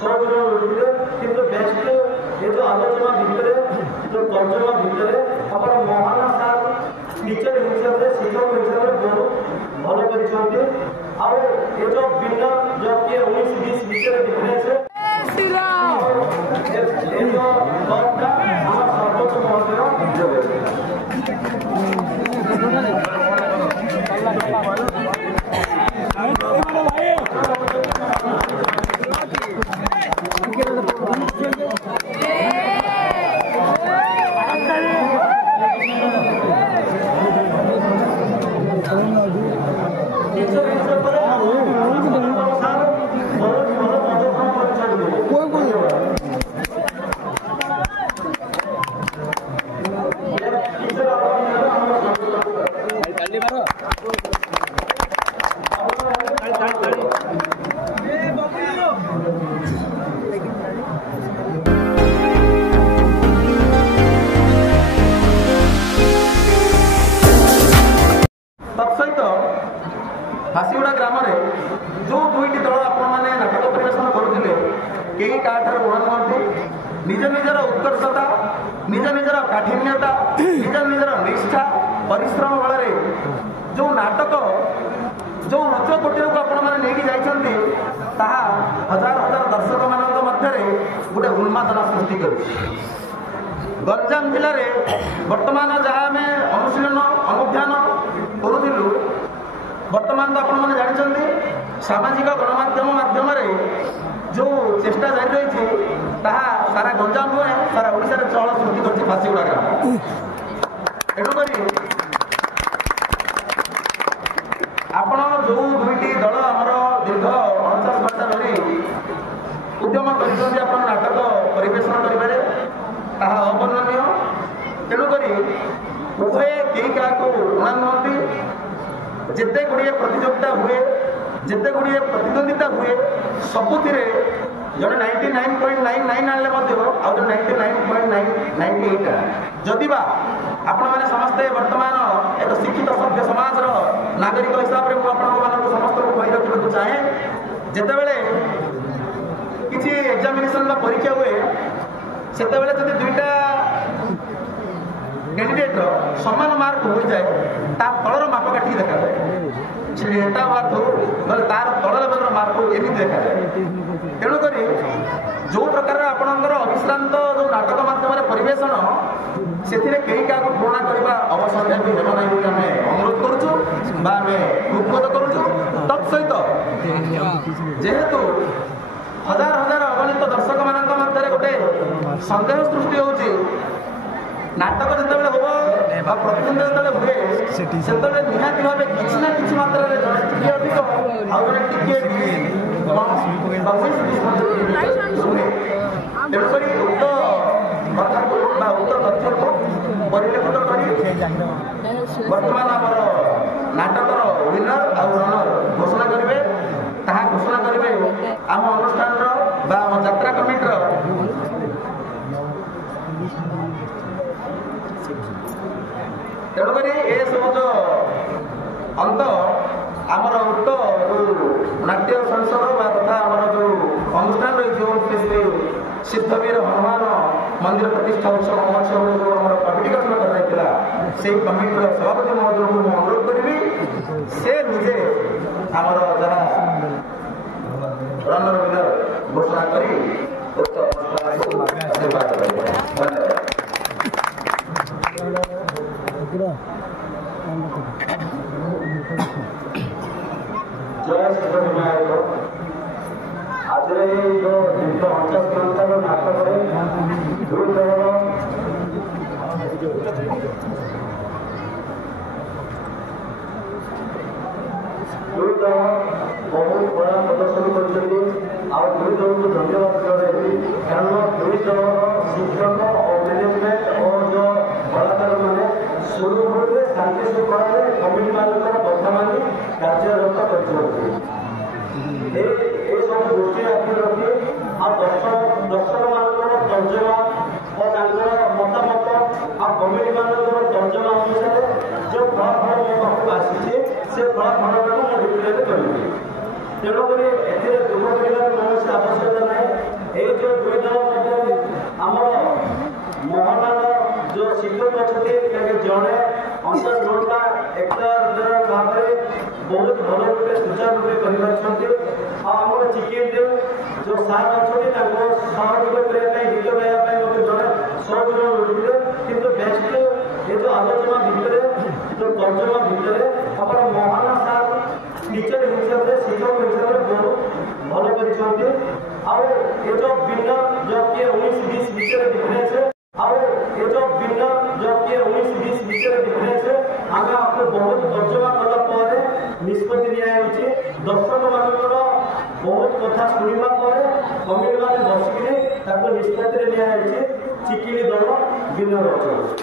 सब जोड़े किंतु बेस्ट ये जो आलोचना भितर जो तर्जमा भितर आप महान सार टीचर हिसाब से शिक्षक हिसाब से बहुत भल कर ये जो भिन्न जो कि 19-20 भितर डिफरेंस है ये जो सर्वोच्च महोदय हासीगुड़ा ग्राम जो दुईटी दल आपने नाटक परिवेशन करुले कई क्या ऋण नुहति निज निजर उत्कर्षता निज निजर काठिन्यता निज निजर निष्ठा परिश्रम बल जो नाटक जो उच्च कोटर को आपने हजार हजार दर्शक मान मध्य गोटे उन्मादना सृष्टि कर गंजाम जिले में वर्तमान जहाँ आम अनुशीलन अनुध्यान करूँ वर्तमान तो आपने जानते सामाजिक गणमाध्यम माध्यम जो चेष्टा जारी रही सारा गंजाम नुहे सारा ओडिशा चहल सृष्टि कर फासीगुड़ा ग्राम तेणुक आपण जो दुईटी दल आमर दीर्घ 49 घंटा धरी उद्यम कर नाटक परिवेशन करें अवर्णनीय तेणुक उभय कई क्या ऋणा नुहति जिते गुड़िए प्रतियोगिता हुए जिते गुड़िए प्रतिद्वंदिता हुए सबुति जड़े 99.99 आने आउ 99.98 जदि आपण मैंने समस्ते वर्तमान एक शिक्षित सभ्य समाज नागरिक हिसाब से मुझे समस्त को कही रखा चाहे जिते किसी एग्जामिनेशन परीक्षा हुए से दुईटा कैंडिडेट समान मार्क हो जाए तलर मापकाठी देखा जाए से एटा मार्क हो ना तार तल लेवल मार्क हो एमती देखा जाए तेणुक जो प्रकार आपणकर अविश्रांत जो नाटक माध्यम परिवेशन से कई क्या पूरणा करने अवसर भी हेब ना आम अनुरोध करुचु उद्बोध करुचु तत्सहित जेहेतु हजार हजार अगणित दर्शक मान मध्य गोटे सन्देह सृष्टि होची नाटक जो हम प्रतिद्वंद जो हुए से निहाती भाव किसी ना कि मात्रा टे अधिक शुणे तेणुक उक्त कथा उक्त तथ्य को परिलक्षित कर वर्तमान आम नाटकर विनर आ रनर घोषणा करेंगे घोषणा करेंगे आम अनुष्ठान आम यात्रा कमिटर तेणुक ये सब जो अंत आमर उक्त नाट्य संसद तथा आमर जो अनुष्ठान रही श्री सिद्धवीर हनुमान मंदिर प्रतिष्ठा उत्सव महोत्सव जो आम कमिटी गठन कर से कमिटर सभापति महोदय को मुझे अनुरोध करी से निजे आमर जहाँ रनर विनर घोषणा करी उक्त धन्यवाद। जय सिद्ध विनायक आज जो 250 घंटार नाटक दुई दल बहुत बड़ा प्रदर्शन कर दुई दल को धन्यवाद जनाई कारण दुई दल शिक्षक और मैनेजमेंट और जो कलाकार मैंने सुरुखुरु शांति शृंखला कमिटी मानक वर्तमान कार्यरत कर सब गोष्ठी आखिर रखी दर्शक मान तर्जमा और मतामत आ कमिटी मान तर्जमा अनुसार जो फलाफल मो पाखक आसी से फलाफल को डिक्लेयर करी तेणुक दुख कर कौन आवश्यकता ना सुचारू रूपे कर चिकेन जो सार अच्छा सहयोग करने गीत गाइबा जड़े 100 जन रोटे कि बेस्ट ये जो आलोचना भितर जो तर्जमा भितर आप महान सार टीचर हिसाब से शिक्षक हिसाब से बहुत भल कर जो भिन्न जो किए 19-20 भितर डिफरेंस ये जो भिन्न जो किए 19-20 भितर डिफरेंस आम आपको बहुत तर्जमा कलापर निष्पत्ति नि दर्शक मान बहुत कथा शुणा कमिटी मैंने बसिक निष्पत्ति नि चिकिली दल भिन्न रचना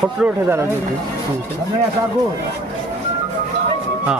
फोटो उठे दारा हाँ